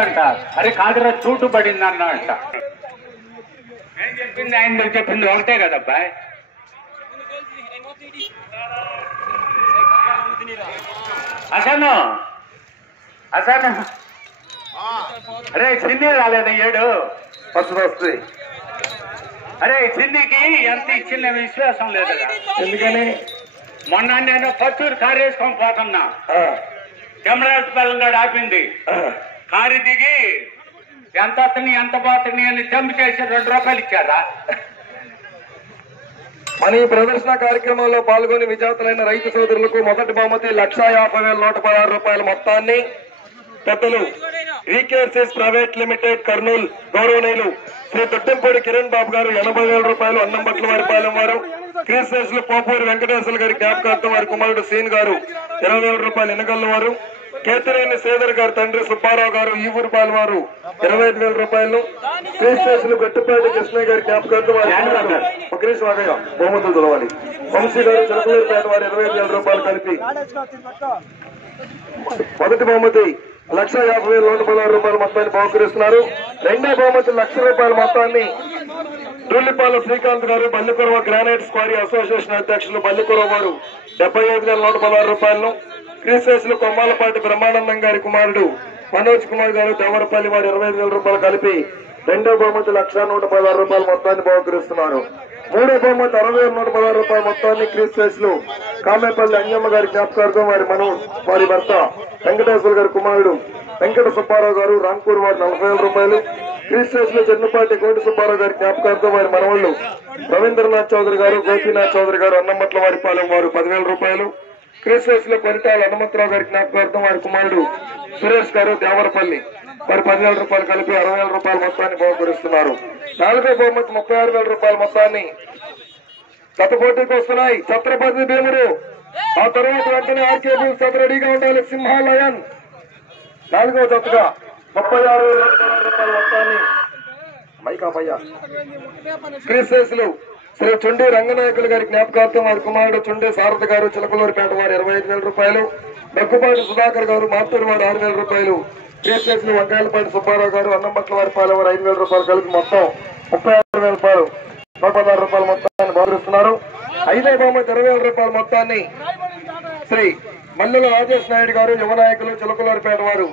అంట. అరే కాదురా చూటు పడింది అన్న అంట. నేను చెప్పింది ఆయన చెప్పింది ఒకటే కదబ్బా. అసలు అరే చిన్ని రాలేదు ఏడు వస్తుంది. అరే చిన్నికి ఎంత ఇచ్చిన విశ్వాసం లేదు. ఎందుకని మొన్న నేను పచ్చూరు కారు వేసుకొని పోతున్నా, కెమెరాస్పల్లం ఆపింది. కారు దిగి ఎంత వస్తుంది ఎంత పోతుంది అని జంప్ చేసి 2 రూపాయలు ఇచ్చారా. మన ఈ ప్రదర్శన కార్యక్రమంలో పాల్గొని విజేతలైన రైతు సోదరులకు మొదటి బహుమతి 1,50,116 రూపాయల మొత్తాన్ని పెద్దలు వీకేఆర్సీస్ ప్రైవేట్ లిమిటెడ్ కర్నూలు గౌరవనీయులు శ్రీ తొట్టెంపూడి కిరణ్ బాబు గారు 80,000 రూపాయలు, అన్నంబట్ల వారిపాలెం వారు క్రీస్తు పోపూరి వెంకటేశ్వర గారి జ్ఞాపకార్థం వారి కుమారుడు సీన్ గారు 20,000 రూపాయలు, ఎనగల్ల వారు కేతిరేని శ్రీధర్ గారు తండ్రి సుబ్బారావు గారు ఈవూరుపాలెం వారు 25,000 రూపాయలు, క్రీస్తు గట్టుపాటి కృష్ణయ్య గారి జ్ఞాపకార్థం వారి బహుమతులు చదవాలి. వంశీ గారు చిలకలూరుపేట వారు 25,000 రూపాయలు కలిపి మొదటి బహుమతి 1,50,116 రూపాయల మొత్తాన్ని బహుకరిస్తున్నారు. రెండో బహుమతి 1,00,000 రూపాయల మొత్తాన్ని ధూళిపాల శ్రీకాంత్ గారు బల్లికొరవ గ్రానైట్ స్క్వారీ అసోసియేషన్ అధ్యక్షులు బల్లికొరవ వారు 75,116 రూపాయలను, క్రీస్తు కొమ్మాలపాటి బ్రహ్మానందం గారి కుమారుడు మనోజ్ కుమార్ గారు దేవరపల్లి వారు 25,000 రూపాయలు కలిపి రెండో బహుమతి 1,116 రూపాయల మొత్తాన్ని బహుకరిస్తున్నారు. మూడో బహుమతి 60,116 రూపాయల మొత్తాన్ని క్రీస్తు కామేపల్లి అంజమ్మ గారి జ్ఞాపకార్థం వారి భర్త వెంకటేశ్వర గారి కుమారుడు వెంకట సుబ్బారావు గారు రాంపూర్ వారు 40,000 రూపాయలు, క్రీస్తు చెన్నుపాటి కోటి సుబ్బారావు గారి జ్ఞాపకార్థం వారి మనవళ్లు రవీంద్రనాథ్ చౌదరి గారు గోపీనాథ్ చౌదరి గారు అన్నమట్ల వారిపాలెం వారు 10,000 రూపాయలు, క్రీస్తు కొరిటాల హనుమంతరావు గారి జ్ఞాపకార్థం వారి కుమారుడు సురేష్ గారు దేవరపల్లి వారు 10,000 రూపాయలు కలిపి 60,000 రూపాయల మొత్తాన్ని బహుకరిస్తున్నారు. నాలుగో బహుమతి 36,000 రూపాయల మొత్తాన్ని గత పోటీకి వస్తున్నాయి ఛత్రపతి భీముడు. ఆ తర్వాత వెంటనే ఆర్కేబీ జత రెడీగా ఉండాలి. సింహాలయన్ నాలుగో జతగా 36,000 రూపాయల మొత్తాన్ని క్రీస్తు శ్రీ చుండి రంగనాయకులు గారి జ్ఞాపకార్థం వారి కుమారుడు చుండి సారథి గారు చిలకలూరుపేట వారు 25,000 రూపాయలు, దగ్గుపాటి సుధాకర్ గారు మాత్తూరు వారు 6,000 రూపాయలు, క్రీస్తు వంకాయలపాటి సుబ్బారావు గారు అన్నంపట్ల వారిపాలెం వారు 5,000 రూపాయలు కలిపి మొత్తం 36,000 రూపాయలు 116 రూపాయల మొత్తాన్ని బహుకరిస్తున్నారు. ఐదో బహుమతి 20,000 రూపాయల మొత్తాన్ని శ్రీ మల్లెల రాజేష్ నాయుడు గారు యువ నాయకులు చిలకలూరుపేట వారు